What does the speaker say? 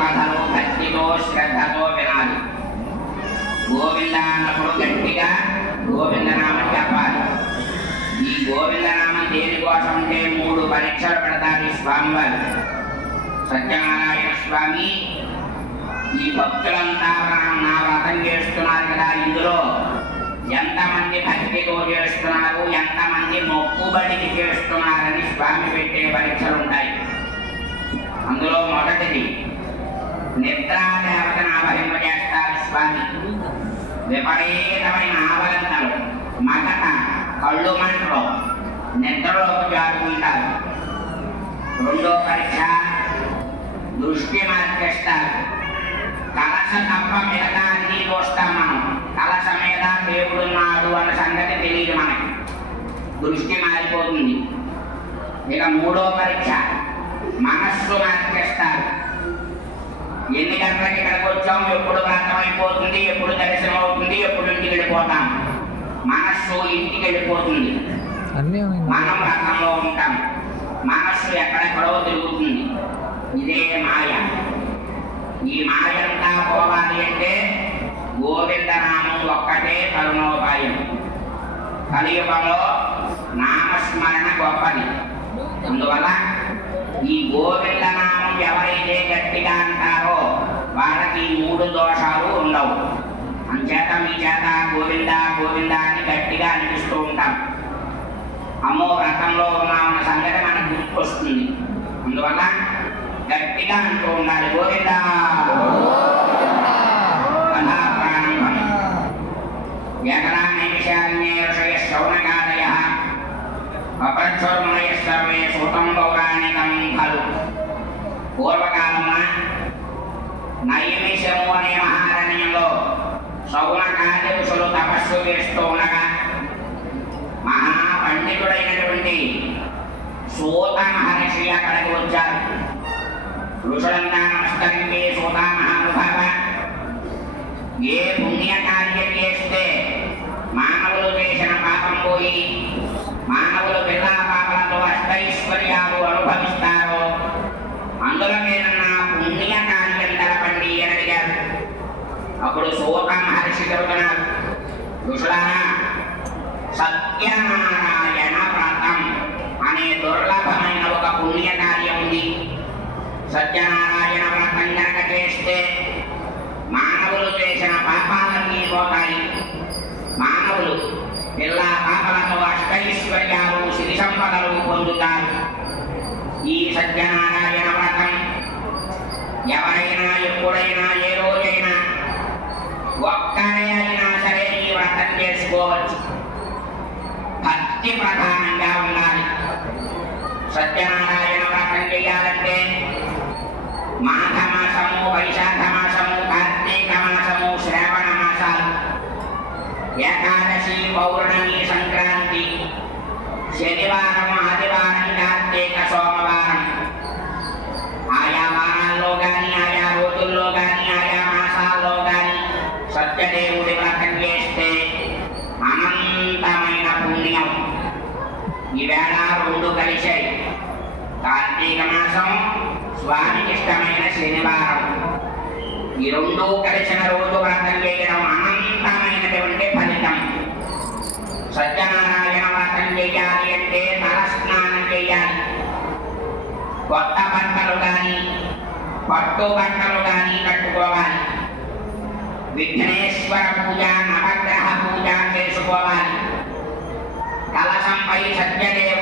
కథలు భక్తితో శ్రద్ధతో వినాలి. గోవింద అన్నప్పుడు గట్టిగా గోవిందనామం చెప్పాలి. ఈ గోవిందనామం దేనికోసం అంటే 3 పరీక్షలు పెడతారు ఈ స్వామివారు. సత్యనారాయణ స్వామి ఈ భక్తులంతా నా వ్రతం చేస్తున్నారు కదా, ఇందులో ఎంతమంది భక్తితో చేస్తున్నారు, ఎంతమంది మొక్కుబడికి చేస్తున్నారని స్వామి పెట్టే పరీక్షలు ఉంటాయి. అందులో మొదటిది నిద్రాదేవతను ఆవహింపజేస్తారు స్వామి. విపరీతమైన ఆవరణలు, మగత, కళ్ళు మంటలు, నిద్రలోకి జారుకుంటారు. రెండో పరీక్ష దృష్టి మార్చేస్తారు. కలశ తప్ప మిగతా అన్ని చూస్తాం మనం. కలశ మీద దేవుడున్నాడు అన్న సంగతి తెలియదు మనకి, దృష్టి మారిపోతుంది. ఇక మూడో పరీక్ష మనస్సు మార్చేస్తారు. ఎన్ని గంటలకి ఇక్కడికి వచ్చాం, ఎప్పుడు వ్రతం అయిపోతుంది, ఎప్పుడు దర్శనం అవుతుంది, ఎప్పుడు ఇంటికి వెళ్ళిపోతాం. మనస్సు ఇంటికి వెళ్ళిపోతుంది, మనం వ్రతంలో ఉంటాం. మనస్సు ఎక్కడెక్కడో తిరుగుతుంది. ఇదే మాయ. ఈ మాయంతా పోవాలి అంటే గోవిందనామం ఒక్కటే కరుణోపాయం. కలియుగంలో నామస్మరణ గొప్పది. అందువల్ల ఈ గోవిందనామం ఎవరైతే గట్టిగా అంటారో వాళ్ళకి 3 దోషాలు ఉండవు. అంచేత మీ చేత గోవింద గోవింద అని గట్టిగా అనిపిస్తూ ఉంటాం. అమ్మో వ్రతంలో ఉన్నామన్న సంగతి మనకు గుర్తుకొస్తుంది. అందువల్ల గట్టిగా అంటూ ఉండాలి గోవింద. శ్రవణకాదయ అపరచోర్మయ సర్వే సూతం పౌరాణికం ఖలు. పూర్వకాలమున నైమిషము అనే మహారణ్యంలో శౌనకాది ఋషులు తపస్సు చేస్తూ ఉండగా మహాపండితుడైనటువంటి సూత మహర్షి అక్కడికి వచ్చారు. ఋషులంతా నమస్కరించి సూత మహానుభావ, ఏ పుణ్యకార్యం చేస్తే మానవులు చేసిన పాపం పోయి మానవులు పిల్లా పాపలతో అష్టైశ్వర్యాలు అనుభవిస్తారో అందులో మీరన్న పుణ్యకార్యం తెలపండి అని అడిగారు. అప్పుడు సూత మహర్షి చెబుతున్నారు, ఋషులారా, సత్యనారాయణ వ్రతం అనే దుర్లభమైన ఒక పుణ్యకార్యం ఉంది. సత్యనారాయణ వ్రతం కనుక చేస్తే మానవులు చేసిన పాపాలన్నీ పోతాయి. మానవులు పిల్లా పాపలతో అష్టైశ్వర్యాలు సిరి సంపదలు పొందుతారు. ఈ సత్యనారాయణ వ్రతం ఎవరైనా ఎప్పుడైనా ఏ రోజైనా ఒక్కరే అయినా సరే ఈ వ్రతం చేసుకోవచ్చు. భక్తి ప్రధానంగా ఉండాలి. సత్యనారాయణ వ్రతం చేయాలంటే మాఘమాసము, వైశాఖ మాసము, కార్తీక మాసము, శ్రావణ మాసాలు, ఏకాదశి, పౌర్ణమి, సంక్రాంతి, శనివారం, ఆదివారం, కార్తీక సోమవారం, ఆయా వారాల్లో కానీ ఆయా రోజుల్లో కానీ ఆయా మాసాల్లో కానీ సత్యదేవుడి వ్రతం చేస్తే అనంతమైన పుణ్యం. ఈవేళ 2 కలిశాయి. కార్తీక మాసం స్వామికి ఇష్టమైన శనివారం. ఈ 2 కలిసిన రోజు వ్రతం చేయడం అనంతమైనటువంటి ఫలితం. సత్యనారాయణ వ్రతం చేయాలి అంటే తలస్నానం చేయాలి. కొత్త బట్టలు కానీ పట్టు బట్టలు కానీ కట్టుకోవాలి. విఘ్నేశ్వర పూజ, నవగ్రహ పూజ చేసుకోవాలి. కలశంపై సత్యదేవుడు